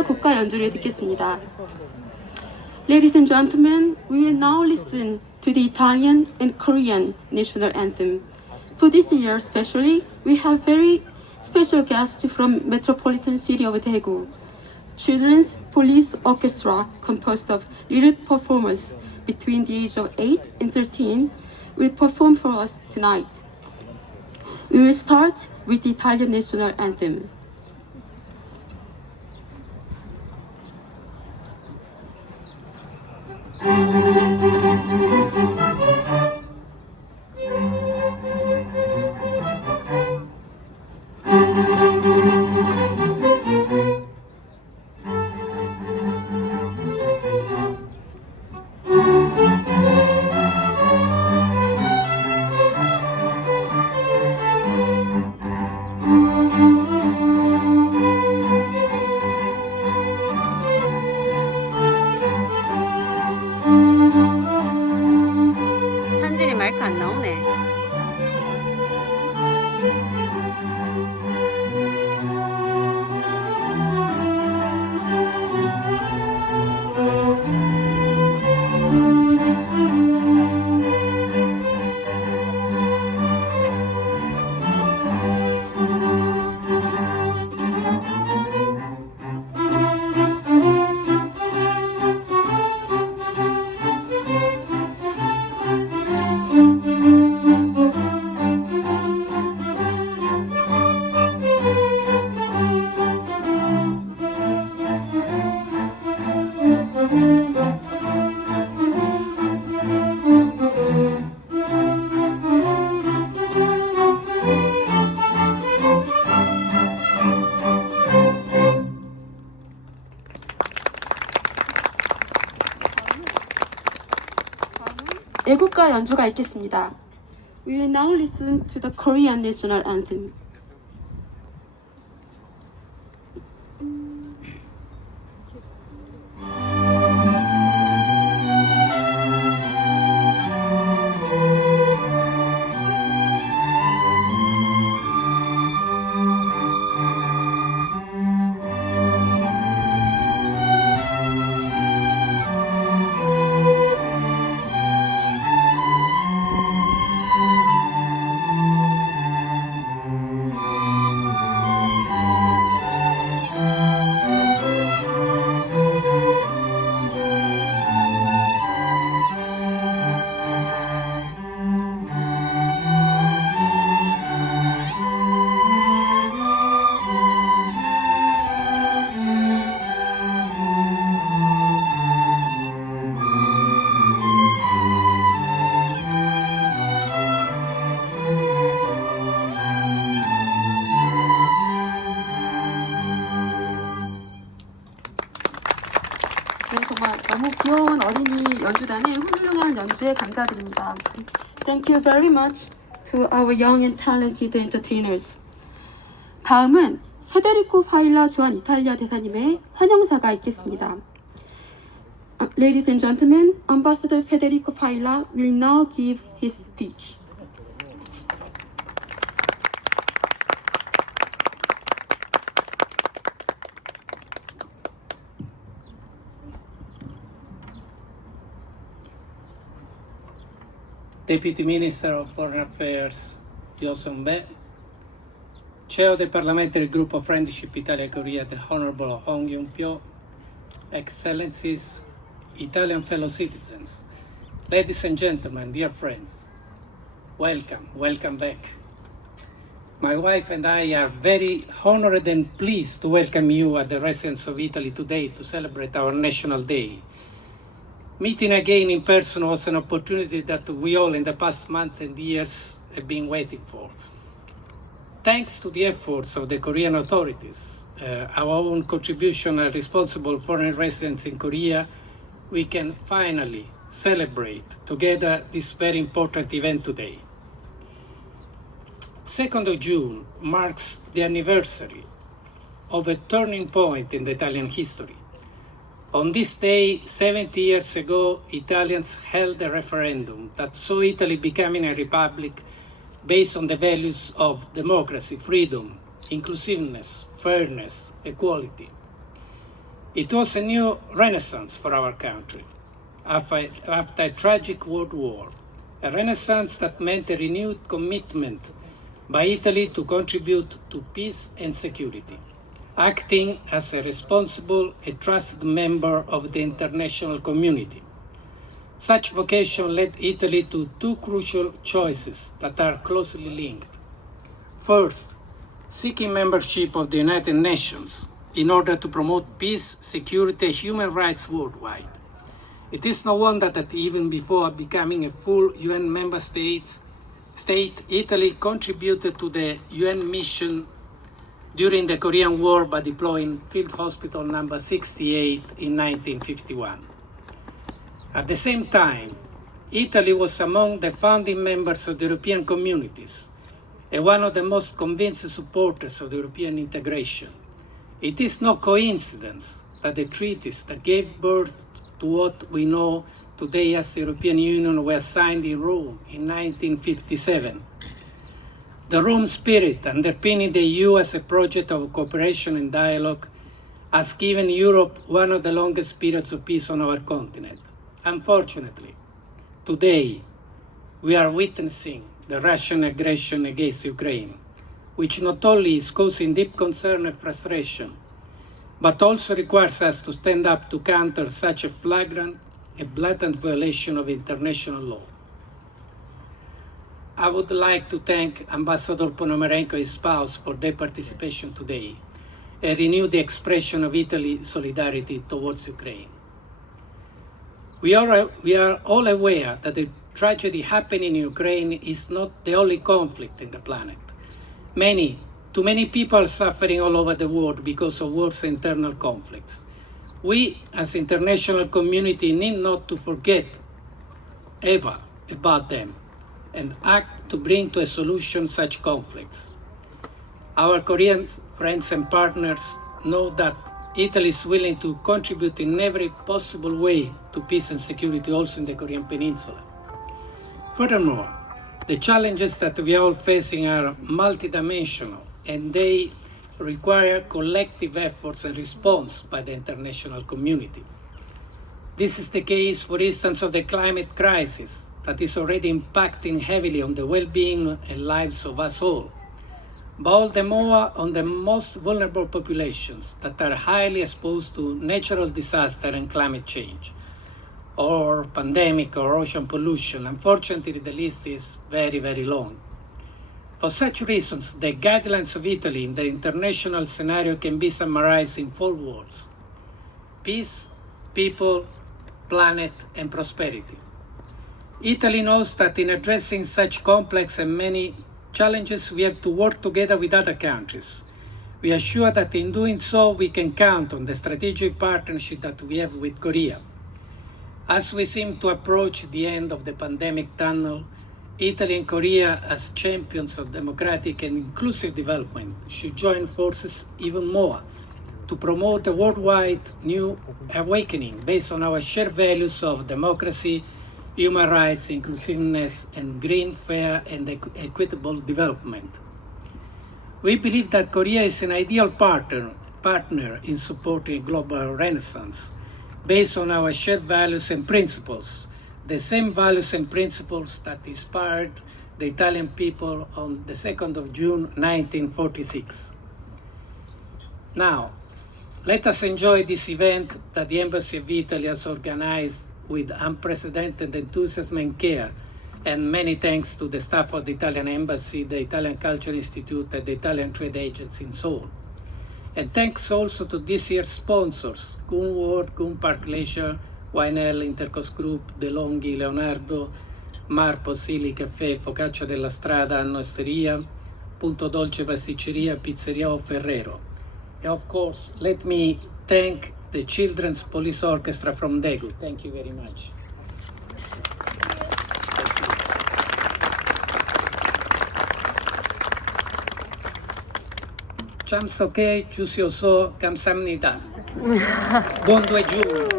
이탈리아 국가 연주를 듣겠습니다. Ladies and gentlemen, we will now listen to the Italian and Korean national anthem. For this year especially, we have very special guests from metropolitan city of Daegu. Children's Police Orchestra, composed of little performers between the age of 8 and 13, will perform for us tonight. We will start with the Italian national anthem. 찬진이 마이크 안 나오네. 애국가 연주가 있겠습니다. We will now listen to the Korean national anthem. 네, 정말 너무 귀여운 어린이 연주단의 훌륭한 연주에 감사드립니다. Thank you very much to our young and talented entertainers. 다음은 페데리코 파일라 주한 이탈리아 대사님의 환영사가 있겠습니다. Ladies and gentlemen, Ambassador Federico Failla will now give his speech. Deputy Minister of Foreign Affairs Yo Seung-bae, Chair of the Parliamentary Group of Friendship Italia-Korea, the Honorable Hong Yong-pyo, Excellencies, Italian fellow citizens, ladies and gentlemen, dear friends, welcome back. My wife and I are very honored and pleased to welcome you at the residence of Italy today to celebrate our National Day. Meeting again in person was an opportunity that we all in the past months and years have been waiting for. Thanks to the efforts of the Korean authorities, our own contribution and responsible foreign residents in Korea, we can finally celebrate together this very important event today. 2nd of June marks the anniversary of a turning point in the Italian history. On this day, 70 years ago, Italians held a referendum that saw Italy becoming a republic based on the values of democracy, freedom, inclusiveness, fairness, equality. It was a new renaissance for our country after a tragic world war, a renaissance that meant a renewed commitment by Italy to contribute to peace and security, acting as a responsible and trusted member of the international community. Such vocation led Italy to two crucial choices that are closely linked. First, seeking membership of the United Nations in order to promote peace, security, and human rights worldwide. It is no wonder that even before becoming a full UN member state, Italy contributed to the UN mission during the Korean War by deploying Field Hospital number 68 in 1951. At the same time, Italy was among the founding members of the European communities and one of the most convinced supporters of the European integration. It is no coincidence that the treaties that gave birth to what we know today as the European Union were signed in Rome in 1957. The Rome spirit underpinning the EU as a project of cooperation and dialogue has given Europe one of the longest periods of peace on our continent. Unfortunately, today we are witnessing the Russian aggression against Ukraine, which not only is causing deep concern and frustration, but also requires us to stand up to counter such a flagrant and blatant violation of international law. I would like to thank Ambassador Ponomarenko and his spouse for their participation today and renew the expression of Italy's solidarity towards Ukraine. We are all aware that the tragedy happening in Ukraine is not the only conflict in the planet. Too many people are suffering all over the world because of wars and internal conflicts. We, as international community, need not to forget ever about them and act to bring to a solution such conflicts. Our Korean friends and partners know that Italy is willing to contribute in every possible way to peace and security also in the Korean Peninsula. Furthermore, the challenges that we are all facing are multidimensional and they require collective efforts and response by the international community. This is the case, for instance, of the climate crisis that is already impacting heavily on the well-being and lives of us all, but all the more on the most vulnerable populations that are highly exposed to natural disaster and climate change, or pandemic or ocean pollution. Unfortunately, the list is very, very long. For such reasons, the guidelines of Italy in the international scenario can be summarized in 4 words: peace, people, planet, and prosperity. Italy knows that in addressing such complex and many challenges, we have to work together with other countries. We are sure that in doing so, we can count on the strategic partnership that we have with Korea. As we seem to approach the end of the pandemic tunnel, Italy and Korea, as champions of democratic and inclusive development, should join forces even more to promote a worldwide new awakening based on our shared values of democracy, human rights, inclusiveness, and green, fair, and equitable development. We believe that Korea is an ideal partner in supporting global renaissance based on our shared values and principles, the same values and principles that inspired the Italian people on the 2nd of June 1946. Now, let us enjoy this event that the Embassy of Italy has organized with unprecedented enthusiasm and care, and many thanks to the staff of the Italian Embassy, the Italian Cultural Institute, and the Italian Trade Agency in Seoul. And thanks also to this year's sponsors, Gun World, Gun Park Leisure, YNL, Intercoast Group, De Longhi, Leonardo, Mar Posili Caffè, Focaccia della Strada, Anno Osteria, Punto Dolce Pasticceria, Pizzeria O Ferrero. And of course, let me thank the Children's Police Orchestra from Daegu. Thank you very much. Cham Soke, Chusioso, Kamsamnida. Buon 2 giugno.